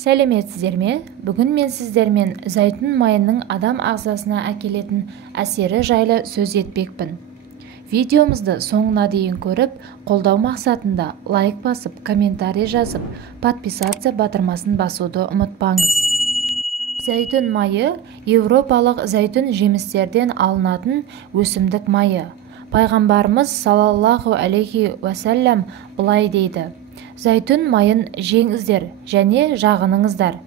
Сәлеметсіздер ме? Бүгін мен сіздермен зәйтүн майының адам ағзасына әкелетін әсері жайлы сөз етпекпін. Видеомызды соңына дейін көріп, қолдау мақсатында лайк басып, комментарий жазып, подписация батырмасын басуды ұмытпаңыз. Зәйтүн майы еуропалық зәйтүн жемістерден алынатын өсімдік майы. Пайғамбарымыз саллаллаху алейхи уассалям былай дейді: зәйтүн майын жеңіздер және жағыныңыздар.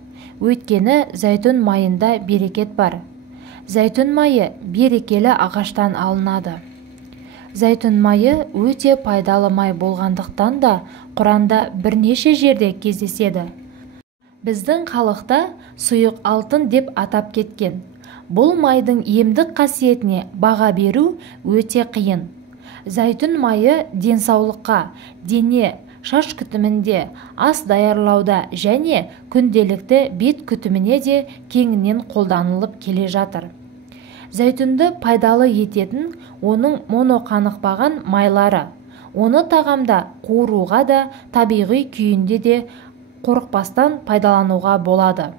Өйткені зәйтүн майында берекет бар. Зәйтүн майы берекелі ағаштан алынады. Зәйтүн майы өте пайдалы май болғандықтан да Құранда бірнеше жерде кездеседі. Біздің халықта сұйық алтын деп атап кеткен. Бұл майдың емдік қасиетіне баға беру өте қиын. Зәйтүн майы денсаулыққа, дене, шаш күтімінде, ас даярлауда және күнделікті бет күтіміне де кеңінен қолданылып келе жатыр. Зәйтүнді пайдалы ететін оның моноқанықпаған майлары. Оны тағамда қуыруға да, табиғи күйінде де қорықпастан пайдалануға болады.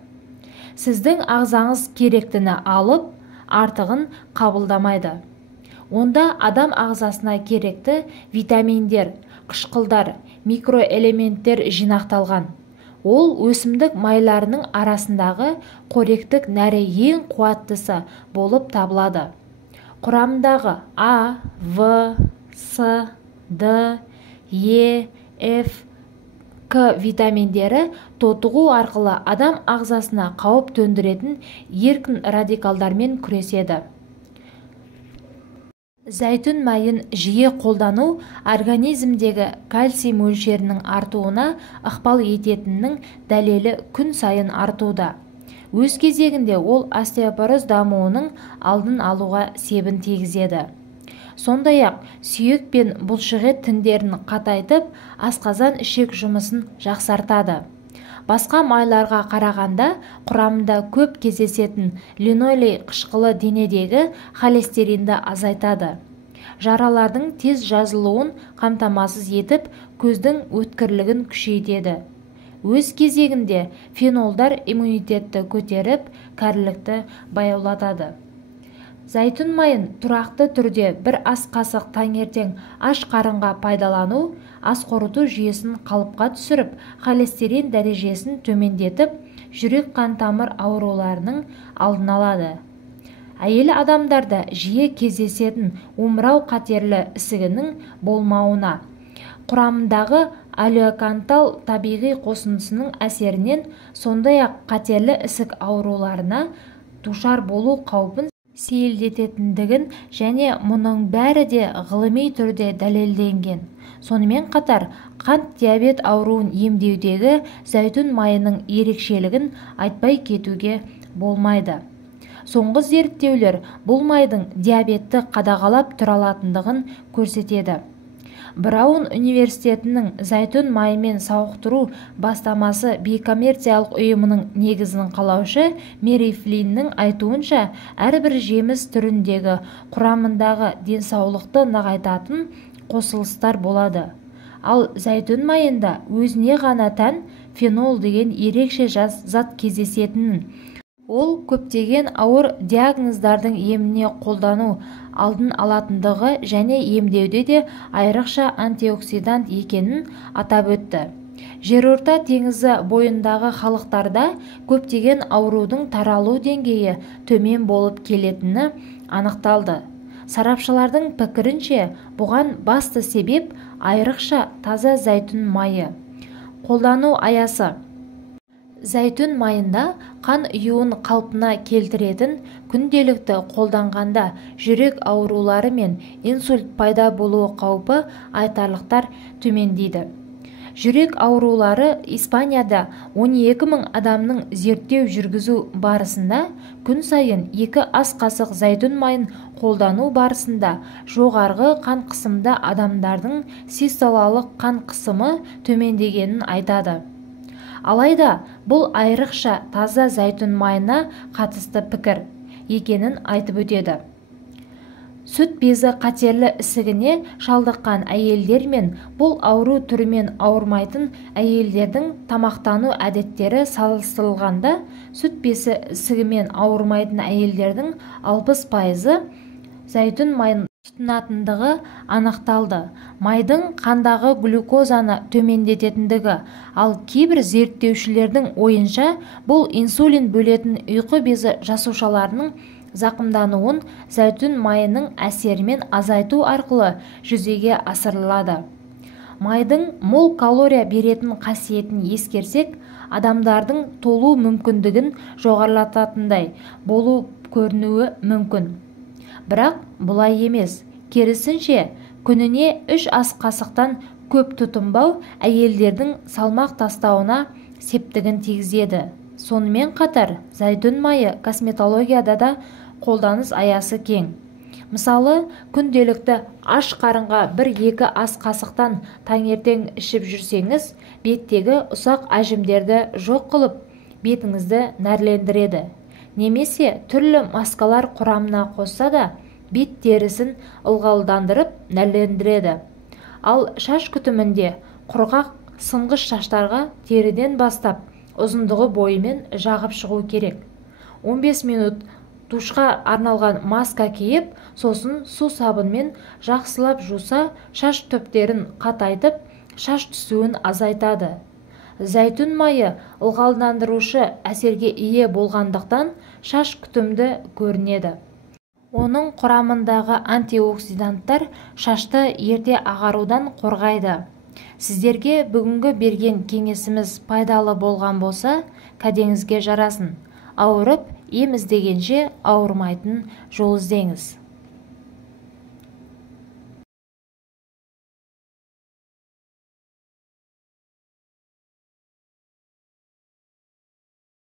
Сіздің ағзаңыз керектіні алып, артығын қабылдамайды. Онда адам ағзасына керекті витаминдер, қышқылдар, микроэлементтер жинақталған. Ол өсімдік майларының арасындағы қоректік нәрі ең қуаттысы болып табылады. Құрамындағы А, В, С, Д, Е, Ф, К витаминдері тотығу арқылы адам ағзасына қауіп төндіретін еркін радикалдармен күреседі. Зәйтүн майын жиі қолдану организмдегі кальций мөлшерінің артуына ықпал ететінінің дәлелі күн сайын артуда. Өз кезегінде ол остеопороз дамуының алдын алуға себін тигізеді. Сондай-ақ сүйек пен бұлшықет тіндерін қатайтып, асқазан ішек жұмысын жақсартады. Басқа майларға қарағанда құрамында көп кездесетін линолей қышқылы денедегі холестеринді азайтады. Жаралардың тез жазылуын қамтамасыз етіп, көздің өткірлігін күшейтеді. Өз кезегінде фенолдар иммунитетті көтеріп, кәрілікті баяулатады. Зәйтүн майын тұрақты түрде бір ас қасық таңертең аш қарынға пайдалану ас қорыту жүйесін қалыпқа түсіріп, холестерин дәрежесін төмендетіп, жүрек қан тамыр ауруларының алдын алады. Әйел адамдарда жиі кездесетін омырау қатерлі ісігінің болмауына, құрамындағы алеокантал табиғи қосындысының әсерінен, сондай-ақ қатерлі ісік ауруларына душар болу қаупін сейілдететіндігін және мұның бәрі де ғылыми түрде дәлелденген. Сонымен қатар, қант диабет ауруын емдеудегі зәйтүн майының ерекшелігін айтпай кетуге болмайды. Соңғы зерттеулер бұл майдың диабетті қадағалап тұра алатындығын көрсетеді. Браун университетінің зәйтүн майымен сауықтыру бастамасы бейкоммерциялық ұйымының негізін қалаушы Мэри Флиннің айтуынша, әрбір жеміс түріндегі құрамындағы денсаулықты нығайтатын қосылыстар болады. Ал зәйтүн майында өзіне ғана тән фенол деген ерекше зат кездесетінін, ол көптеген ауыр диагноздардың еміне қолдану алдын алатындығы және емдеуде де айрықша антиоксидант екенін атап өтті. Жерорта теңізі бойындағы халықтарда көптеген аурудың таралу деңгейі төмен болып келетіні анықталды. Сарапшылардың пікірінше, бұған басты себеп айрықша таза зәйтүн майы. Қолдану аясы: зәйтүн майында қан ұюын қалпына келтіретін, күнделікті қолданғанда жүрек аурулары мен инсульт пайда болуы қаупі айтарлықтар төмендейді. Жүрек аурулары Испанияда 12 000 адамның зерттеу жүргізу барысында күн сайын 2 ас қасық зәйтүн майын қолдану барысында жоғарғы қан қысымды адамдардың систолалық қан қысымы төмендегенін айтады. Алайда бұл айрықша таза зәйтүн майына қатысты пікір екенін айтып өтеді. Сүт безі қатерлі ісігіне шалдыққан әйелдер мен бұл ауру түрімен ауырмайтын әйелдердің тамақтану әдеттері салыстырылғанда сүт безі ісігімен ауырмайтын әйелдердің 60% зәйтүн майын тұтынатындығы анықталды. Майдың қандағы глюкозаны төмендететіндігі, ал кейбір зерттеушілердің ойынша бұл инсулин бөлетін ұйқы безі жасушаларының зақымдануын зәйтүн майының әсерімен азайту арқылы жүзеге асырылады. Майдың мол калория беретін қасиетін ескерсек, адамдардың толу мүмкіндігін жоғарылататындай болу көрінуі мүмкін. Бірақ бұлай емес. Керісінше, күніне 3 ас қасықтан көп тұтынбау әйелдердің салмақ тастауына септігін тигізеді. Сонымен қатар, зәйтүн майы косметологияда да қолданыс аясы кең. Мысалы, күнделікті аш қарынға 1-2 ас қасықтан таңертең ішіп жүрсеңіз, беттегі ұсақ әжімдерді жоқ қылып, бетіңізді нәрлендіреді. Немесе түрлі маскалар құрамына қосса да, бет терісін ылғалдандырып нәрлендіреді. Ал шаш күтімінде құрғақ сынғыш шаштарға теріден бастап ұзындығы бойымен жағып шығу керек. 15 минут душқа арналған маска киіп, сосын су сабынмен жақсылап жуса, шаш түптерін қатайтып, шаш түсуін азайтады. Зәйтүн майы ылғалдандырушы әсерге ие болғандықтан шаш күтімді көрінеді. Оның құрамындағы антиоксиданттар шашты ерте ағарудан қорғайды. Сіздерге бүгінгі берген кеңесіміз пайдалы болған болса, кәдеңізге жарасын. Ауырып, ем іздегенше ауырмайтын жол іздеңіз.